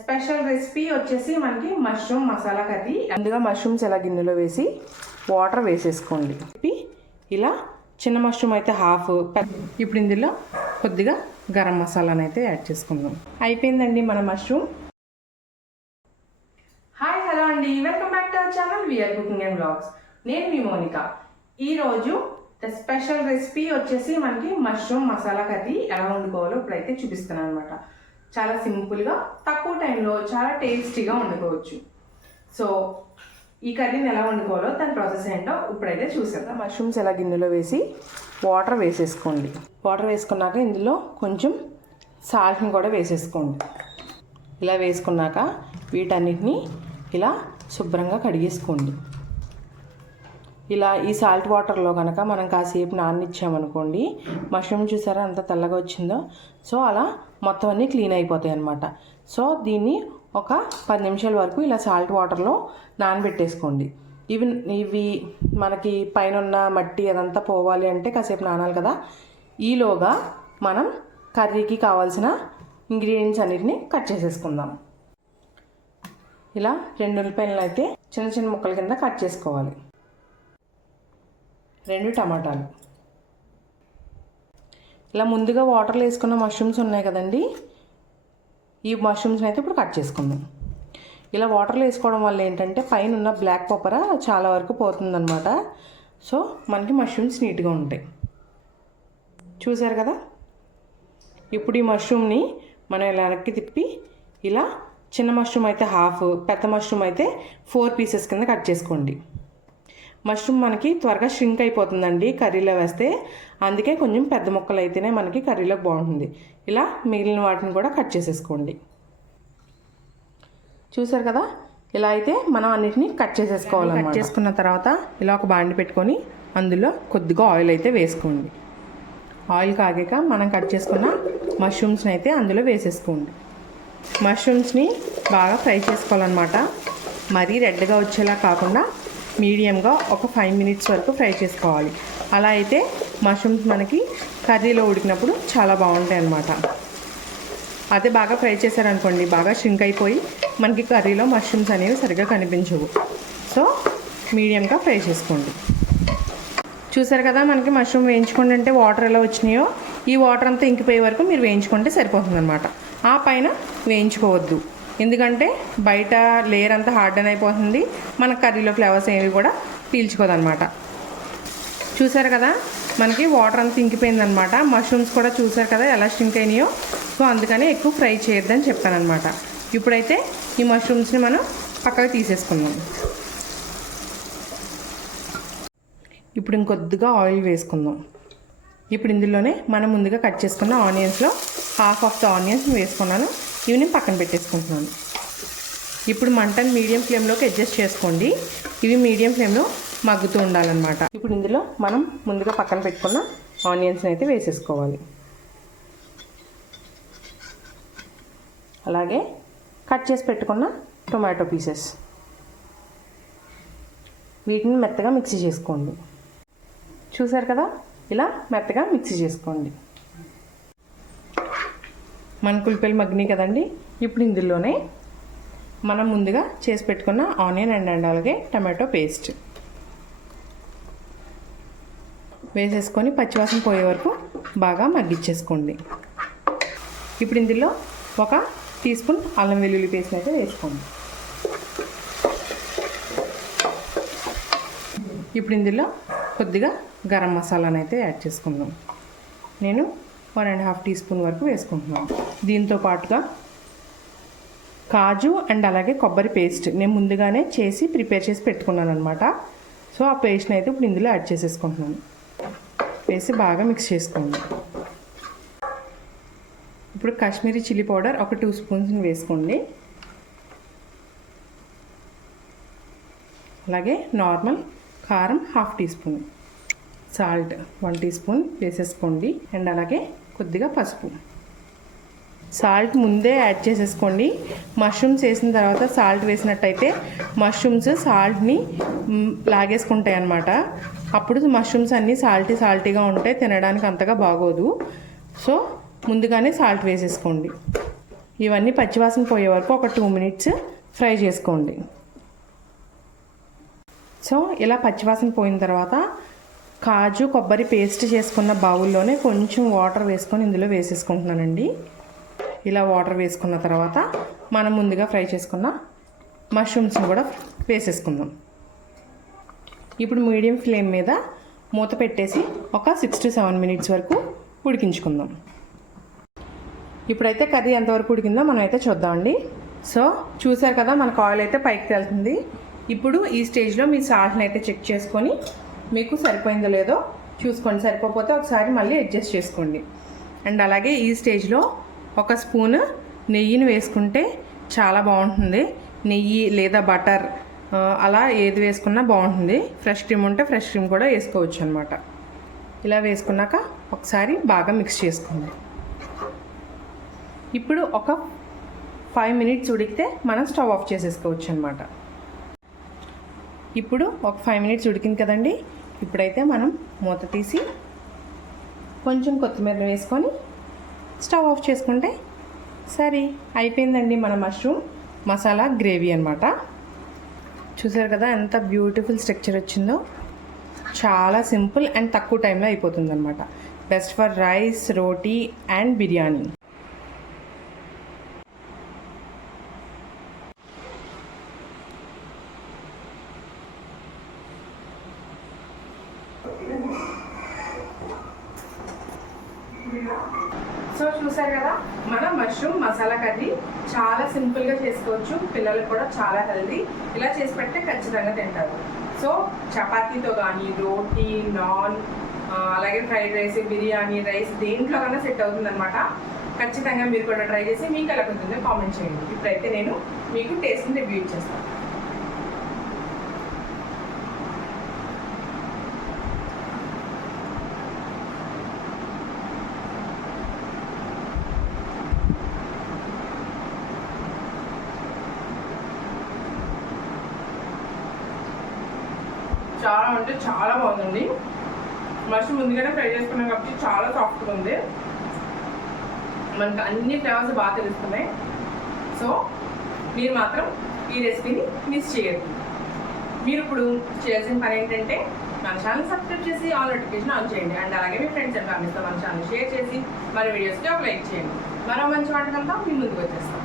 Special recipe వచ్చేసి మనకి mushroom masala curry. ముందుగా మష్రూమ్స్ ఇలా గిన్నెలో వేసి వాటర్ వేసేసుకోండి. ఇలా చిన్న మష్రూమ్ అయితే హాఫ్ ఇప్పుడు ఇందులో కొద్దిగా గరం మసాలాను అయితే యాడ్ చేసుకుందాం. అయిపోయిందండి మన మష్రూమ్ హాయ్ హలో అండి. Welcome back to our channel VR cooking and blogs నేను మీ మోనిక. ఈరోజు ద స్పెషల్ రెసిపీ వచ్చేసి మనకి మష్రూమ్ మసాలా కర్రీ ఎలా వండుకోవాలో ఇప్పుడైతే చూపిస్తున్నాను అనమాట చాలా సింపుల్గా తక్కువ టైంలో చాలా టేస్టీగా వండుకోవచ్చు. సో ఈ కర్రీని ఎలా వండుకోవాలో దాని ప్రాసెస్ ఏంటో ఇప్పుడైతే చూసేద్దాం. మష్రూమ్స్ ఎలా గిన్నెలో వేసి వాటర్ వేసేసుకోండి. వాటర్ వేసుకున్నాక ఇందులో కొంచెం సాల్ట్ని కూడా వేసేసుకోండి. ఇలా వేసుకున్నాక వీటన్నిటిని ఇలా శుభ్రంగా కడిగేసుకోండి. ఇలా ఈ సాల్ట్ వాటర్లో కనుక మనం కాసేపు నాననిచ్చామనుకోండి మష్రూమ్ చూసారా అంత తెల్లగా వచ్చిందో? సో అలా మొత్తం అన్నీ క్లీన్ అయిపోతాయి అన్నమాట. సో దీన్ని ఒక పది నిమిషాల వరకు ఇలా సాల్ట్ వాటర్లో నానబెట్టేసుకోండి. ఇవి ఇవి మనకి పైన ఉన్న మట్టి అదంతా పోవాలి అంటే కాసేపు నానాలి కదా. ఈలోగా మనం కర్రీకి కావాల్సిన ఇంగ్రీడియంట్స్ అన్నిటిని కట్ చేసేసుకుందాం. ఇలా రెండు ఉల్లిపాయలను అయితే చిన్న చిన్న ముక్కల కింద కట్ చేసుకోవాలి. రెండు టమాటాలు. ఇలా ముందుగా వాటర్లో వేసుకున్న మష్రూమ్స్ ఉన్నాయి కదండి. ఈ మష్రూమ్స్ని అయితే ఇప్పుడు కట్ చేసుకుందాం. ఇలా వాటర్లో వేసుకోవడం వల్ల ఏంటంటే పైన ఉన్న బ్లాక్ పప్పర చాలా వరకు పోతుందన్నమాట. సో మనకి మష్రూమ్స్ నీట్గా ఉంటాయి. చూసారు కదా? ఇప్పుడు ఈ మష్రూమ్ని మనం ఇలా వెనక్కి తిప్పి ఇలా చిన్న మష్రూమ్ అయితే హాఫ్ పెద్ద మష్రూమ్ అయితే ఫోర్ పీసెస్ కింద కట్ చేసుకోండి. మష్రూమ్ మనకి త్వరగా షింక్ అయిపోతుందండి కర్రీలో వేస్తే. అందుకే కొంచెం పెద్ద ముక్కలు అయితేనే మనకి కర్రీలో బాగుంటుంది. ఇలా మిగిలిన వాటిని కూడా కట్ చేసేసుకోండి. చూసారు కదా? ఇలా అయితే మనం అన్నిటిని కట్ చేసేసుకోవాలి కట్ చేసుకున్న తర్వాత ఇలా ఒక బాండి పెట్టుకొని అందులో కొద్దిగా ఆయిల్ అయితే వేసుకోండి. ఆయిల్ కాగాక మనం కట్ చేసుకున్న మష్రూమ్స్ని అయితే అందులో వేసేసుకోండి. మష్రూమ్స్ని బాగా ఫ్రై చేసుకోవాలన్నమాట. మరీ రెడ్గా వచ్చేలా కాకుండా మీడియంగా ఒక ఫైవ్ మినిట్స్ వరకు ఫ్రై చేసుకోవాలి. అలా అయితే మష్రూమ్స్ మనకి కర్రీలో ఉడికినప్పుడు చాలా బాగుంటాయి అన్నమాట. అదే బాగా ఫ్రై చేశారనుకోండి బాగా షింక్ అయిపోయి మనకి కర్రీలో మష్రూమ్స్ అనేవి సరిగ్గా కనిపించవు. సో మీడియంగా ఫ్రై చేసుకోండి. చూసారు కదా మనకి మష్రూమ్ వేయించుకోండి అంటే వాటర్ ఎలా వచ్చినాయో ఈ వాటర్ అంతా ఇంకిపోయే వరకు మీరు వేయించుకుంటే సరిపోతుంది అనమాట ఆ పైన వేయించుకోవద్దు. ఎందుకంటే బయట లేయర్ అంతా హార్డన్ అయిపోతుంది. మన కర్రీలో ఫ్లేవర్స్ ఏవి కూడా పీల్చుకోదన్నమాట. చూసారు కదా? మనకి వాటర్ అంతా ఇంకిపోయిందనమాట మష్రూమ్స్ కూడా చూసారు కదా ఎలా స్ట్రింక్ అయినాయో? సో అందుకని ఎక్కువ ఫ్రై చేయొద్దని చెప్పానమాట ఇప్పుడైతే ఈ మష్రూమ్స్ని మనం పక్కకు తీసేసుకుందాం. ఇప్పుడు ఇంకొద్దిగా ఆయిల్ వేసుకుందాం. ఇప్పుడు ఇందులోనే మనం ముందుగా కట్ చేసుకున్న ఆనియన్స్లో హాఫ్ ఆఫ్ ద ఆనియన్స్ వేసుకున్నాను. ఇవి నేను పక్కన పెట్టేసుకుంటున్నాను. ఇప్పుడు మంటను మీడియం ఫ్లేమ్లోకి అడ్జస్ట్ చేసుకోండి. ఇవి మీడియం ఫ్లేమ్లో మగ్గుతూ ఉండాలన్నమాట. ఇప్పుడు ఇందులో మనం ముందుగా పక్కన పెట్టుకున్న ఆనియన్స్ని అయితే వేసేసుకోవాలి. అలాగే కట్ చేసి పెట్టుకున్న టొమాటో పీసెస్. వీటిని మెత్తగా మిక్సీ చేసుకోండి. చూసారు కదా? ఇలా మెత్తగా మిక్సీ చేసుకోండి. మన కులిపల్లి మగ్గినాయి కదండి? ఇప్పుడు ఇందులోనే మనం ముందుగా చేసి పెట్టుకున్న ఆనియన్ అండ్ అండ్ అలాగే టమాటో పేస్ట్. వేసేసుకొని పచ్చివాసన పోయే వరకు బాగా మగ్గిచ్చేసుకోండి. ఇప్పుడు ఇందులో ఒక టీ స్పూన్ అల్లం వెల్లుల్లి పేస్ట్ అయితే వేసుకోండి. ఇప్పుడు ఇందులో కొద్దిగా గరం మసాలానైతే యాడ్ చేసుకుందాం. నేను one and half teaspoon వరకు వేసుకుంటున్నాను దీంతో పాటుగా కాజు అండ్ అలాగే కొబ్బరి పేస్ట్ నేను ముందుగానే చేసి ప్రిపేర్ చేసి పెట్టుకున్నాను అనమాట సో ఆ పేస్ట్ని అయితే ఇప్పుడు ఇందులో యాడ్ చేసేసుకుంటున్నాను. వేసి బాగా మిక్స్ చేసుకోండి. ఇప్పుడు కాశ్మీరీ చిల్లీ పౌడర్ ఒక టూ స్పూన్స్ వేసుకోండి. అలాగే నార్మల్ కారం half teaspoon. Salt one teaspoon వేసేసుకోండి. అండ్ అలాగే కొద్దిగా పసుపు. సాల్ట్ ముందే యాడ్ చేసేసుకోండి. మష్రూమ్స్ వేసిన తర్వాత సాల్ట్ వేసినట్టయితే మష్రూమ్స్ సాల్ట్ని లాగేసుకుంటాయి అన్నమాట అప్పుడు మష్రూమ్స్ అన్నీ సాల్టీ సాల్టీగా ఉంటాయి తినడానికి అంతగా బాగోదు. సో ముందుగానే సాల్ట్ వేసేసుకోండి. ఇవన్నీ పచ్చివాసన పోయే వరకు ఒక టూ మినిట్స్ ఫ్రై చేసుకోండి. సో ఇలా పచ్చివాసన పోయిన తర్వాత కాజు కొబ్బరి పేస్ట్ చేసుకున్న బౌల్లోనే కొంచెం వాటర్ వేసుకొని ఇందులో వేసేసుకుంటున్నానండి. ఇలా వాటర్ వేసుకున్న తర్వాత మనం ముందుగా ఫ్రై చేసుకున్న మష్రూమ్స్ని కూడా వేసేసుకుందాం. ఇప్పుడు మీడియం ఫ్లేమ్ మీద మూత పెట్టేసి ఒక సిక్స్ టు సెవెన్ మినిట్స్ వరకు ఉడికించుకుందాం. ఇప్పుడైతే కర్రీ ఎంతవరకు ఉడికిందో మనం అయితే చూద్దామండి. సో చూసారు కదా మనకు ఆయిల్ అయితే పైకి వెళ్తుంది ఇప్పుడు ఈ స్టేజ్లో మీ సాల్ట్ని అయితే చెక్ చేసుకొని మీకు సరిపోయిందో లేదో చూసుకోండి. సరిపోతే ఒకసారి మళ్ళీ అడ్జస్ట్ చేసుకోండి. అండ్ అలాగే ఈ స్టేజ్లో ఒక స్పూన్ నెయ్యిని వేసుకుంటే చాలా బాగుంటుంది. నెయ్యి లేదా బటర్ అలా ఏది వేసుకున్నా బాగుంటుంది. ఫ్రెష్ క్రీమ్ ఉంటే ఫ్రెష్ క్రీమ్ కూడా వేసుకోవచ్చు అనమాట ఇలా వేసుకున్నాక ఒకసారి బాగా మిక్స్ చేసుకోండి. ఇప్పుడు ఒక ఫైవ్ మినిట్స్ ఉడికితే మనం స్టవ్ ఆఫ్ చేసేసుకోవచ్చు అనమాట ఇప్పుడు ఒక ఫైవ్ మినిట్స్ ఉడికింది కదండి. ఇప్పుడైతే మనం మూత తీసి కొంచెం కొత్తిమీర వేసుకొని స్టవ్ ఆఫ్ చేసుకుంటే సరే. అయిపోయిందండి మన మష్రూమ్ మసాలా గ్రేవీ అనమాట చూసారు కదా ఎంత బ్యూటిఫుల్ స్ట్రక్చర్ వచ్చిందో. చాలా సింపుల్ అండ్ తక్కువ టైంలో అయిపోతుంది అనమాట best for rice roti and biryani so చూసారు కదా మన మష్రూమ్ మసాలా కర్రీ చాలా సింపుల్గా చేసుకోవచ్చు. పిల్లలకు కూడా చాలా హెల్దీ ఇలా చేసి పెడితే ఖచ్చితంగా తింటారు. సో చపాతీతో కానీ రోటీ నాన్ అలాగే ఫ్రైడ్ రైస్ బిర్యానీ రైస్ దేంట్లో కన్నా సెట్ అవుతుంది అనమాట ఖచ్చితంగా మీరు కూడా ట్రై చేసి మీకు ఎలా ఉంటుందో కామెంట్ చేయండి. ఇప్పుడైతే నేను మీకు టేస్ట్ని రివ్యూ ఇచ్చేస్తాను చాలా అంటే చాలా బాగుందండి. మష్రూమ్ ముందుగానే ఫ్రై చేసుకున్నాం కాబట్టి చాలా సాఫ్ట్గా ఉంది. మనకు అన్ని ఫ్లేవర్స్ బాగా తెలుస్తున్నాయి. సో మీరు మాత్రం ఈ రెసిపీని మిస్ చేయొద్దు. మీరు ఇప్పుడు చేయాల్సిన పని ఏంటంటే మన ఛానల్ సబ్స్క్రైబ్ చేసి ఆల్ నోటిఫికేషన్ ఆన్ చేయండి. అండ్ అలాగే మీ ఫ్రెండ్స్ అండ్ ఫ్యామిలీస్తో మన ఛానల్ షేర్ చేసి మన వీడియోస్కి ఒక లైక్ చేయండి. మరో మంచి వంటకంతో మీ ముందుకు వచ్చేస్తాం.